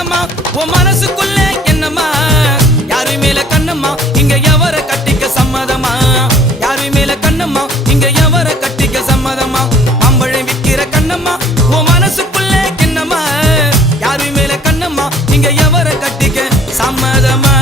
கண்ணம்மா உன் மனசுக்குள்ள என்னம்மா யாரு மேல கண்ணம்மா இங்க எவர கட்டிக்க சம்மதமா யாரு மேல கண்ணம்மா இங்க எவர கட்டிக்க சம்மதமா மாம்பழம் விக்கிற கண்ணம்மா உன் மனசுக்குள்ள என்னம்மா யாரு மேல கண்ணம்மா இங்க எவர கட்டிக்க சம்மதமா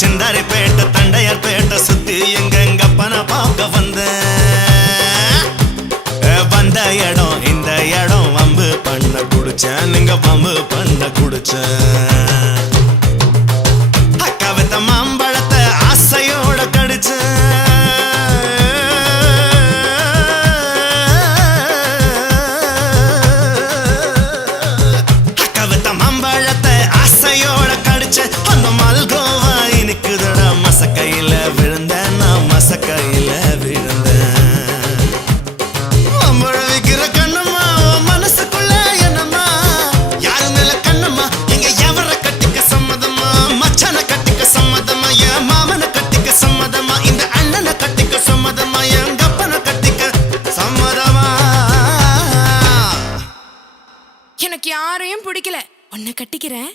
சிந்தாரிப்பேட்டை தண்டையார்பேட்டை சுத்தி எங்கப்பன பார்க்க வந்த இடம் இந்த இடம் வம்பு பண்ண குடிச்சேன் நீங்க வம்பு பண்ண குடிச்சேன் அக்காவத்த மாம்பழத்தை ஆசையோட கடிச்சேன் அக்காவத்த மாம்பழத்தை ஆசையோட கடிச்சேன் அந்த மல்கோவா இனிக்குதடா மசக்கையில விழுந்தேன் நான் மசக்கையில விழுந்தேன் எனக்கு யாரையும் பிடிக்கல, உன்னை கட்டிக்கிறேன்.